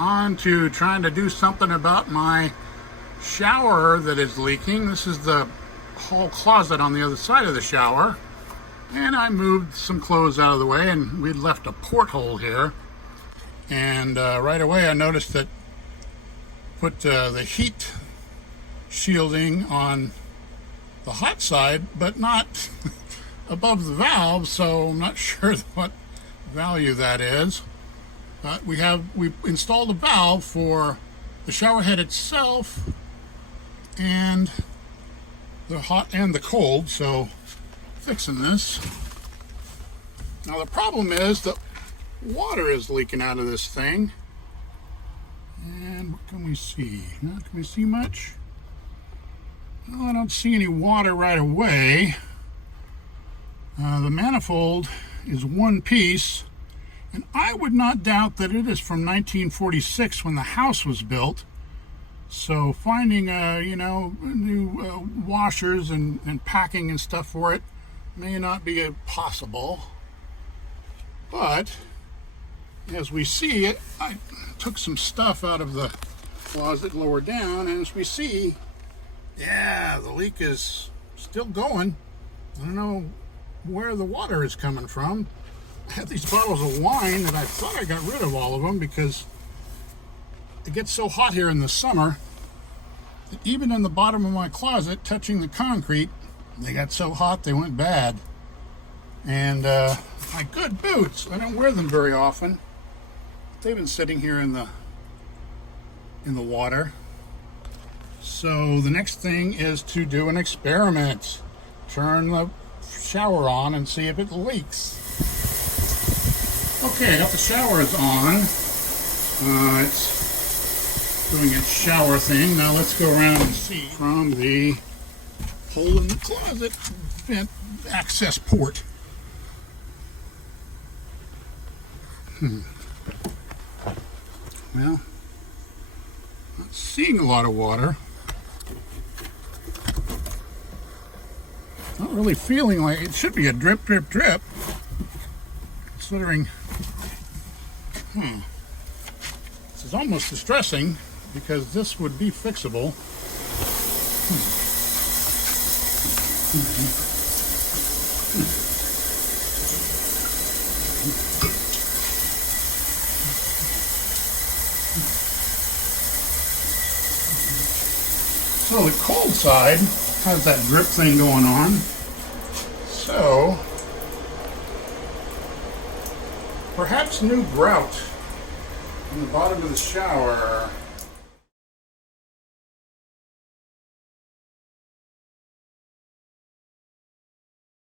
on to trying to do something about my shower that is leaking. This is the hall closet on the other side of the shower. And I moved some clothes out of the way, and we'd left a porthole here. And right away I noticed that put the heat shielding on the hot side, but not above the valve, so I'm not sure what value that is. But we installed a valve for the shower head itself and the hot and the cold, so fixing this. Now the problem is that water is leaking out of this thing. And what can we see? Can we see much? Well, I don't see any water right away. The manifold is one piece, and I would not doubt that it is from 1946 when the house was built. So finding new washers and packing and stuff for it may not be possible. But as we see, I took some stuff out of the closet lower down, and as we see, yeah, the leak is still going. I don't know where the water is coming from. I had these bottles of wine that I thought I got rid of all of them because it gets so hot here in the summer that even in the bottom of my closet, touching the concrete, they got so hot they went bad. And my good boots, I don't wear them very often. They've been sitting here in the water. So the next thing is to do an experiment. Turn the shower on and see if it leaks. Okay, I got the showers on. It's doing its shower thing. Now let's go around and see from the hole in the closet vent access port. Well, not seeing a lot of water. Not really feeling like it should be a drip, drip, drip. Considering, this is almost distressing because this would be fixable. So the cold side has that drip thing going on. So perhaps new grout in the bottom of the shower.